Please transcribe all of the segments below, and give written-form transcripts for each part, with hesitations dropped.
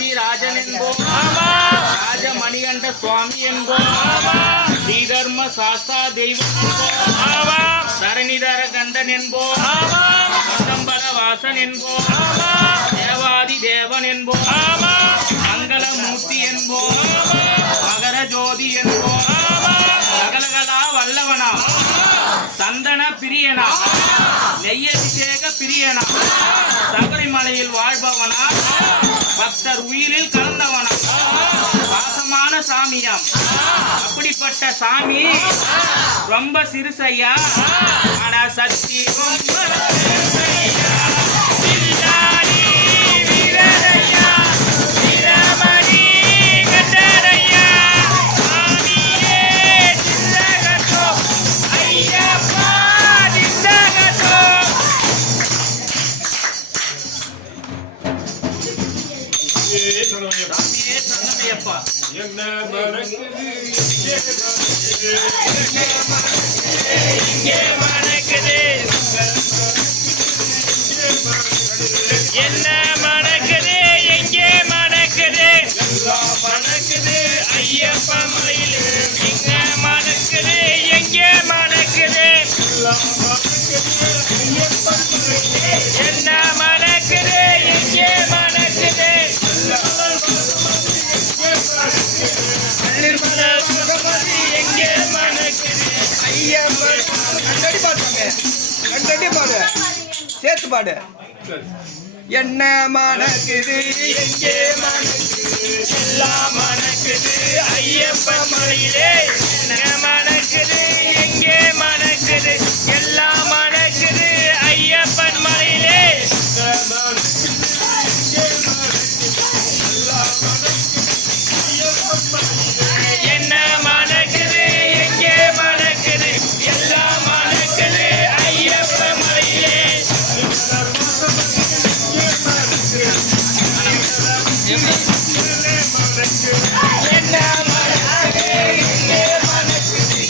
ராஜாதி ராஜன் என்போம், ராஜமணிகண்ட சுவாமி என்போம், ஸ்ரீதர்ம சாஸ்தா தெய்வம் என்போம், தரணிதர கண்டன் என்போம், கந்தம்பல வாசன் என்போம், தேவாதி தேவன் என்போம், மங்களமூர்த்தி என்போம், மகர ஜோதி என்போம், சகலகலா வல்லவனா, சந்தன பிரியனா, நெய்யபிஷேக பிரியனா, சபரிமலையில் வாழ்பவனா, பக்தர் உயிரில் கலந்தவனா, பாசமான சாமியாம். அப்படிப்பட்ட சாமி ரொம்ப சிறுசையா, ஆனா சக்தி ரொம்ப என்ன மணக்குது எங்கே மணக்குது, என்ன மணக்குது, எங்கே மணக்குது, மணக்குது ஐயப்ப மலையில், எங்க மணக்குது, எங்கே மணக்குது, என்ன மணக்குது, எங்கே மணக்குது, எங்கே மணக்குது ஐயப்பன். சேர்த்து பாடு. என்ன மணக்குது, எங்கே மணக்குது, எல்லாம் மணக்குது ஐயப்ப மலையிலே, என்ன மணக்குது, எங்கே மணக்குது, எல்லாம் மணக்குது ஐயப்பன் மலையிலே, என்ன மணக்குது, எங்கே மணக்குது, எல்லாம் மணக்குது ஐயப்ப மலையிலே, என்ன மணக்குது, எங்கே மணக்குது,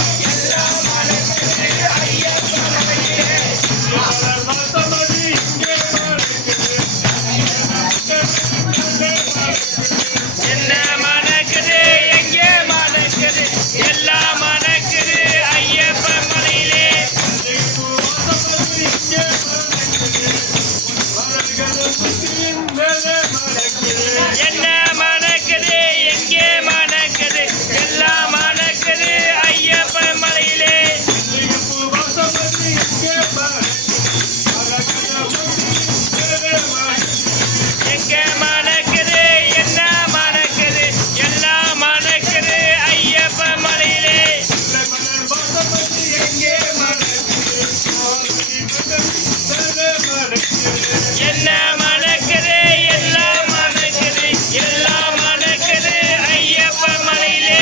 எல்லாம் மணக்குது ஐயப்ப மலையிலே, என்ன மணக்குது, எங்கே மணக்குது, எல்லாம் மணக்குது ஐயப்ப மலையிலே, என்ன மணக்குது, எங்கே மணக்குது, எல்லாம் மணக்குது ஐயப்ப மலையிலே, எங்கே மணக்குது, என்ன மணக்குது, எல்லாம் மணக்குது ஐயப்ப மலையிலே, என்ன மணக்குது, எல்லாம் மணக்குது, எல்லாம் மணக்குது ஐயப்ப மலையிலே,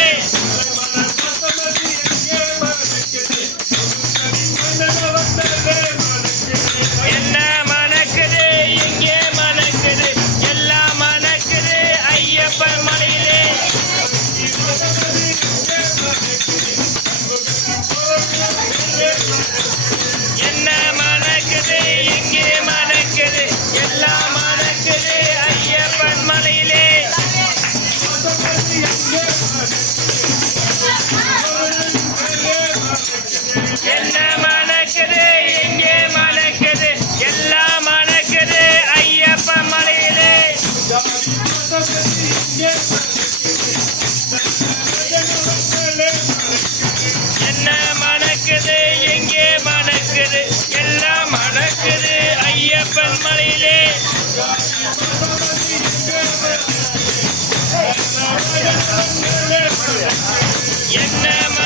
என்ன மணக்குது, எங்கே மணக்குது, எல்லாம் மணக்குது ஐயப்ப மலையிலே, என்ன மணக்குது, எங்கே மணக்குது, எல்லாம் மணக்குது ஐயப்பன் மலையிலே, என்ன மணக்குது, எங்கே மணக்குது, எல்லாம் மணக்குது ஐயப்ப மலையிலே, என்ன மணக்குது, எங்கே மணக்குது, எல்லாம் மணக்குது ஐயப்பன் மலையிலே, என்ன